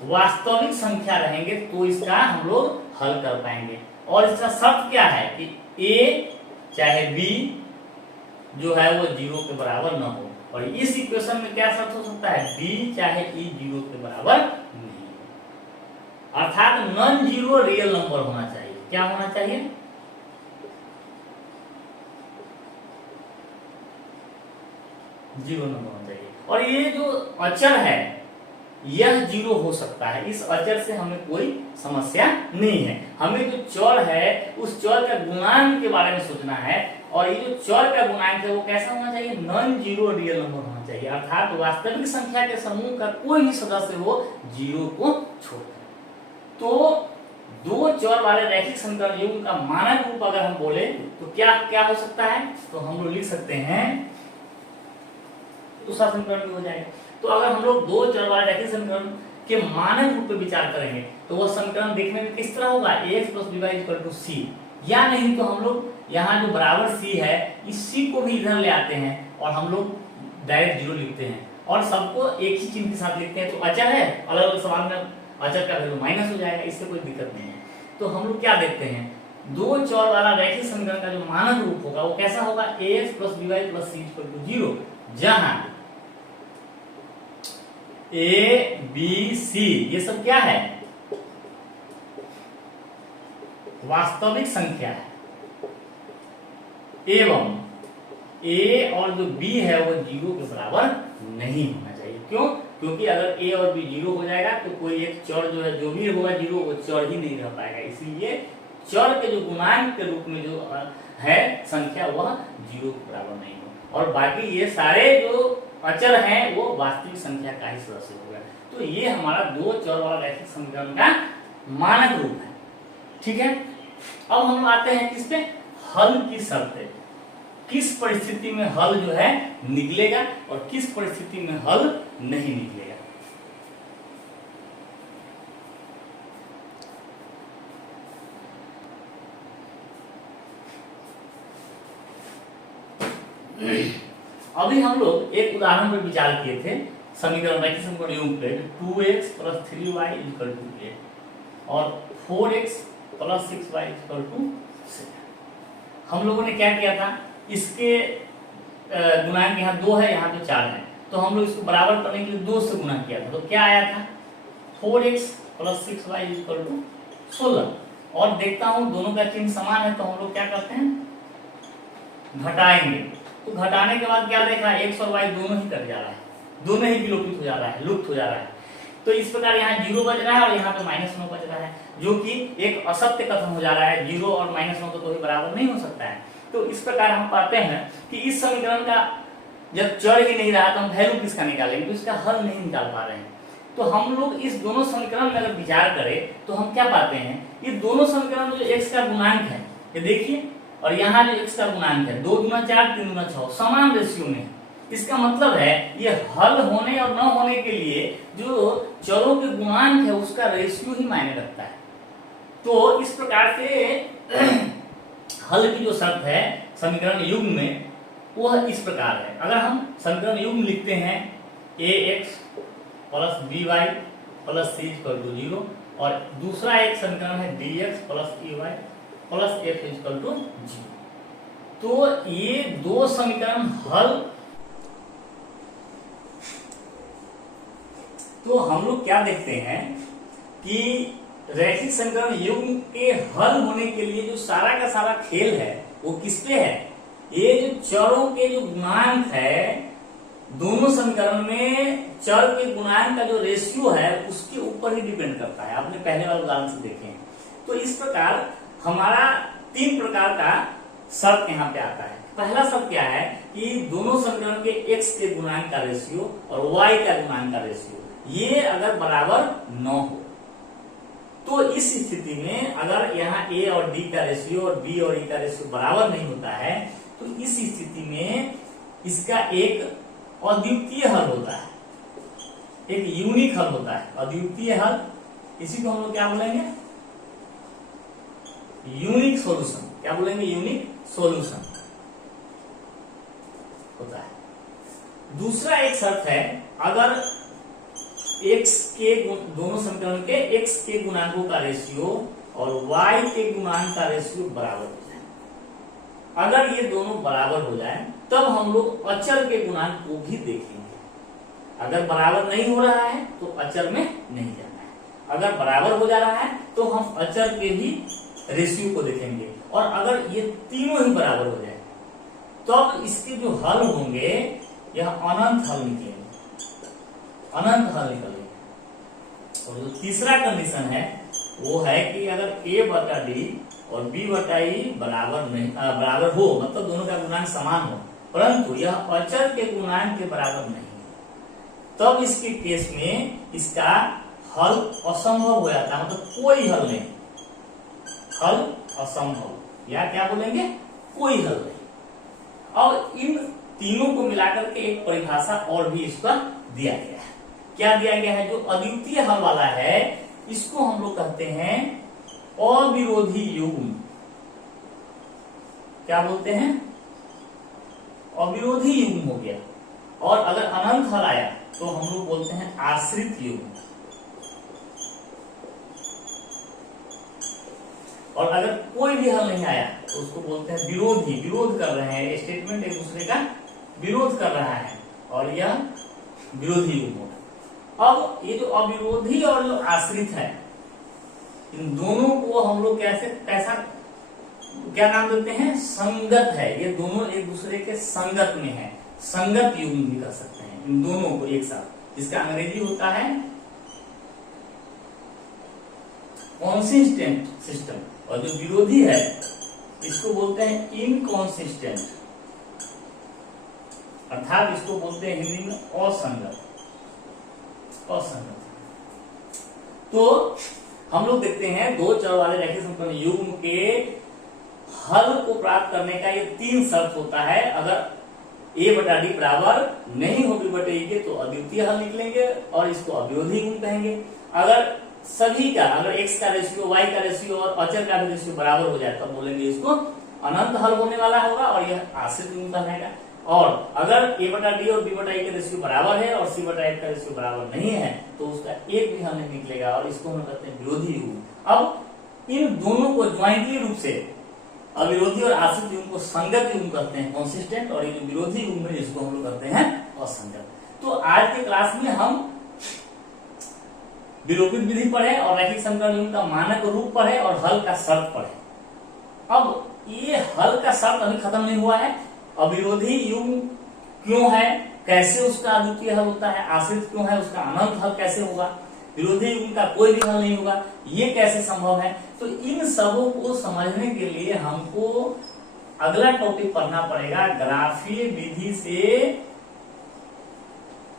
वास्तविक संख्या रहेंगे तो इसका हम लोग हल कर पाएंगे। और इसका शर्त क्या है कि ए चाहे बी जो है वो 0 के बराबर न हो, और इस इक्वेशन में क्या शर्त हो सकता है, बी चाहे ई 0 के बराबर नहीं, अर्थात नॉन जीरो रियल नंबर होना चाहिए। क्या होना चाहिए, जीरो नंबर होना चाहिए। और ये जो अचर है यह 0 हो सकता है, इस अचर से हमें कोई समस्या नहीं है। हमें जो चर है उस चर का गुणांक के बारे में सोचना है, और ये जो चर का गुणांक है वो कैसा होना चाहिए, नॉन जीरो रियल नंबर होना चाहिए, अर्थात वास्तविक संख्या के समूह का कोई भी सदस्य हो 0 को छोड़कर। तो दो चर वाले रैखिक समीकरण युग्म का मानक रूप अगर हम बोले तो क्या क्या हो सकता है, तो हम लोग लिख सकते हैं, दूसरा समीकरण भी हो जाएगा। तो अगर हम लोग दो चर वाले रैखिक समीकरण के मानक रूप पे विचार करेंगे तो वह समीकरण देखने में किस तरह होगा, ax + by = c, या नहीं तो हम लोग यहाँ जो बराबर c है इस c को भी इधर ले आते हैं और हम लोग डायरेक्ट 0 लिखते हैं और सबको एक ही चिन्ह के साथ लिखते हैं। तो अचर है, अलग अलग सवाल में अचर का वैल्यू माइनस हो जाएगा, इससे कोई दिक्कत नहीं है। तो हम लोग क्या देखते हैं, दो चर वाला रैखिक समीकरण का जो मानक रूप होगा वो कैसा होगा, ax + by + c = 0, जहां ए बी सी ये सब क्या है, वास्तविक संख्या है, एवं ए और जो बी है वो 0 के बराबर नहीं होना चाहिए। क्यों, क्योंकि अगर ए और बी 0 हो जाएगा तो कोई एक चर जो है जो भी होगा 0 वो चर ही नहीं रह पाएगा, इसलिए चर के जो गुणांक के रूप में जो है संख्या वह 0 के बराबर नहीं हो, और बाकी ये सारे जो अचर हैं वो वास्तविक संख्या का ही सदस्य होगा। तो ये हमारा दो चर वाला रैखिक समीकरण का मानक रूप है। ठीक है, अब हम आते हैं किस पे, हल की शर्तें, किस परिस्थिति में हल जो है निकलेगा और किस परिस्थिति में हल नहीं निकलेगा। अभी हम लोग एक उदाहरण पर विचार किए थे, समीकरण रैखिक समीकरण युग्म पे 2x + 3y = 8 और 4x + 6y = 7। हम लोगों ने क्या किया था, इसके गुणांक यहाँ 2 है, यहाँ पे 4 है, तो हम लोग इसको बराबर करने के लिए 2 से गुणा किया था। तो क्या आया था, 4x + 6y = 16। और देखता हूँ दोनों का चिन्ह समान है तो हम लोग क्या करते हैं, घटाएंगे। तो घटाने के बाद क्या देखा, x और y दोनों ही कट जा रहा है, दोनों ही विलोपित हो जा रहा है, लुप्त हो जा रहा है। तो इस प्रकार यहाँ 0 बच रहा है और यहाँ पे -9 बच रहा है, जो कि एक असत्य कथन हो जा रहा है। 0 और -9 तो कोई बराबर नहीं हो सकता है। तो इस प्रकार हम पाते हैं कि इस समीकरण का जब चर ही नहीं रहा तो हम वैल्यू किसका निकालेंगे, तो इसका हल नहीं निकाल पा रहे हैं। तो हम लोग इस दोनों समीकरण में अगर विचार करें तो हम क्या पाते हैं, ये दोनों समीकरण में जो x का गुणांक है ये देखिए, और यहाँ जो x का गुणांक है 2 × 4 3 × 6 समान रेशियो में। इसका मतलब है ये हल होने और न होने के लिए जो चरों के गुणांक है उसका रेशियो ही मायने रखता है। तो इस प्रकार से हल की जो शर्त है समीकरण युग्म में वह इस प्रकार है। अगर हम समीकरण युग्म लिखते हैं ax + by + c = 0 और दूसरा एक समीकरण है dx + ey + f = 0, तो ये दो समीकरण हल, तो हम लोग क्या देखते हैं कि रैखिक समीकरण युग्म के हल होने के लिए जो सारा का सारा खेल है वो किस पे है, ये जो चरों के जो गुणांक है दोनों समीकरण में चर के गुणांक का जो रेशियो है उसके ऊपर ही डिपेंड करता है। आपने पहले वाले उदाहरण से देखे हैं। तो इस प्रकार हमारा 3 प्रकार का शर्त यहाँ पे आता है। पहला शर्त क्या है कि दोनों समीकरण के x के गुणांक का रेशियो और y का गुणांक का रेशियो ये अगर बराबर न हो, तो इस स्थिति में अगर यहाँ a और d का रेशियो और b और e का रेशियो बराबर नहीं होता है तो इस स्थिति में इसका एक अद्वितीय हल होता है, एक यूनिक हल होता है। अद्वितीय हल, इसी को हम लोग क्या बोलेंगे, यूनिक सॉल्यूशन। क्या बोलेंगे? यूनिक सॉल्यूशन होता है। दूसरा एक शर्त है, अगर x के दोनों समीकरण के x के गुणांकों का रेशियो और y के गुणांक का रेशियो बराबर हो जाए। अगर ये दोनों बराबर हो जाए तब हम लोग अचर के गुणांक को भी देखेंगे। अगर बराबर नहीं हो रहा है तो अचर में नहीं जाना है। अगर बराबर हो जा रहा है तो हम अचर के भी रेशियो को देखेंगे। और अगर ये तीनों ही बराबर हो जाए तब इसके जो हल होंगे यह अनंत हल निकलेंगे, अनंत हल निकलेंगे। और जो तीसरा कंडीशन है वो है कि अगर a बटा d और b बटा e बराबर हो, मतलब दोनों का गुणांक समान हो, परंतु यह अचर के गुणांक के बराबर नहीं है, तब इसके केस में इसका हल असंभव हो जाता है। मतलब कोई हल नहीं, हल असंभव, या क्या बोलेंगे? कोई हल नहीं। अब इन तीनों को मिलाकर के एक परिभाषा और भी इसका दिया गया है। क्या दिया गया है? जो अद्वितीय हल वाला है इसको हम लोग कहते हैं अविरोधी युग्म। क्या बोलते हैं? अविरोधी युग्म हो गया। और अगर अनंत हल आया तो हम लोग बोलते हैं आश्रित युग्म। और अगर कोई भी हल नहीं आया तो उसको बोलते हैं विरोधी। विरोध कर रहे हैं, स्टेटमेंट एक दूसरे का विरोध कर रहा है और यह विरोधी युग्म होगा। अब ये जो अविरोधी और जो आश्रित है, इन दोनों को हम लोग कैसा क्या नाम देते हैं? संगत है। ये दोनों एक दूसरे के संगत में है, संगत युग्म भी कर सकते हैं इन दोनों को एक साथ, जिसका अंग्रेजी होता है कॉन्सिस्टेंट सिस्टम। और जो विरोधी है इसको बोलते हैं इनकॉन्सिस्टेंट, अर्थात इसको बोलते हैं हिंदी में असंगत। असंगत। तो हम लोग देखते हैं दो चर वाले रैखिक समीकरण युग्म के हल को प्राप्त करने का ये तीन शर्त होता है। अगर a बटा d बराबर नहीं हो b बटे e के तो अद्वितीय हल निकलेंगे और इसको अविरोधी युग्म कहेंगे। अगर सभी का, अगर x का रेशियो, y का रेशियो और अचर का भी रेशियो बराबर हो जाए तब बोलेंगे इसको अनंत हल होने वाला होगा और यह आश्रित युग्म कहलाएगा। और अगर a बटा d और b बटा e के रेशियो बराबर है और c बटा f का रेशियो बराबर नहीं है तो उसका एक भी हल नहीं निकलेगा और इसको हम कहते हैं विरोधी युग्म। अब इन दोनों को ज्वाइंटली रूप से अविरोधी और आश्रित युग्म को संगत युग्म कहते हैं, कॉन्सिस्टेंट, और ये जो विरोधी युग्म है इसको हम लोग कहते हैं असंगत। तो आज के क्लास में हम विलोपित विधि पढ़े और रैखिक समीकरण युग्म का मानक रूप पढ़े और हल का शर्त पढ़े। अब ये हल का शर्त अभी खत्म नहीं हुआ है। अविरोधी युग्म क्यों है, कैसे उसका अद्वितीय हल होता है, आश्रित क्यों है, उसका अनंत हल कैसे होगा, विरोधी युग्म का कोई भी हल नहीं होगा, ये कैसे संभव है। तो इन सबों को समझने के लिए हमको अगला टॉपिक पढ़ना पड़ेगा, ग्राफीय विधि से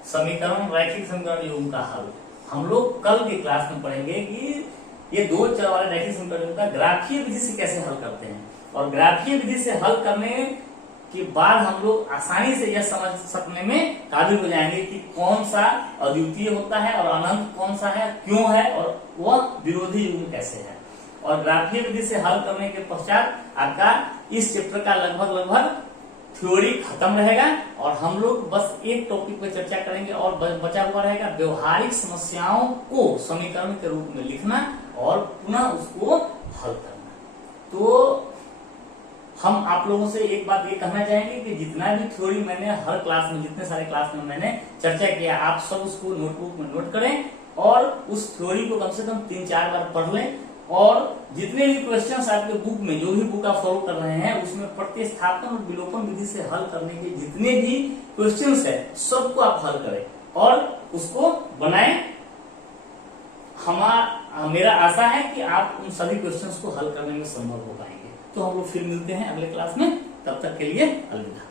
समीकरण, रैखिक समीकरण युग्म का हल। हम लोग कल की क्लास में पढ़ेंगे कि ये दो चर वाले रैखिक समीकरण का ग्राफीय विधि से कैसे हल करते हैं। और ग्राफीय विधि से हल करने के बाद हम लोग आसानी से यह समझ सकने में काबिल हो जाएंगे कि कौन सा अद्वितीय होता है और अनंत कौन सा है, क्यों है, और वह विरोधी युग्म कैसे है। और ग्राफीय विधि से हल करने के पश्चात आपका इस चैप्टर का लगभग थ्योरी खत्म रहेगा और हम लोग बस एक टॉपिक पे चर्चा करेंगे और बचा हुआ रहेगा व्यवहारिक समस्याओं को समीकरण के रूप में लिखना और पुनः उसको हल करना। तो हम आप लोगों से एक बात ये कहना चाहेंगे कि जितना भी थ्योरी मैंने हर क्लास में, जितने सारे क्लास में मैंने चर्चा किया, आप सब उसको नोटबुक में नोट करें और उस थ्योरी को कम से कम 3-4 बार पढ़ लें। और जितने भी क्वेश्चंस आपके बुक में, जो भी बुक आप फॉलो कर रहे हैं, उसमें प्रतिस्थापन और विलोपन विधि से हल करने के जितने भी क्वेश्चंस है सबको आप हल करें और उसको बनाएं। मेरा आशा है कि आप उन सभी क्वेश्चंस को हल करने में संभव हो पाएंगे। तो हम लोग फिर मिलते हैं अगले क्लास में, तब तक के लिए अलविदा।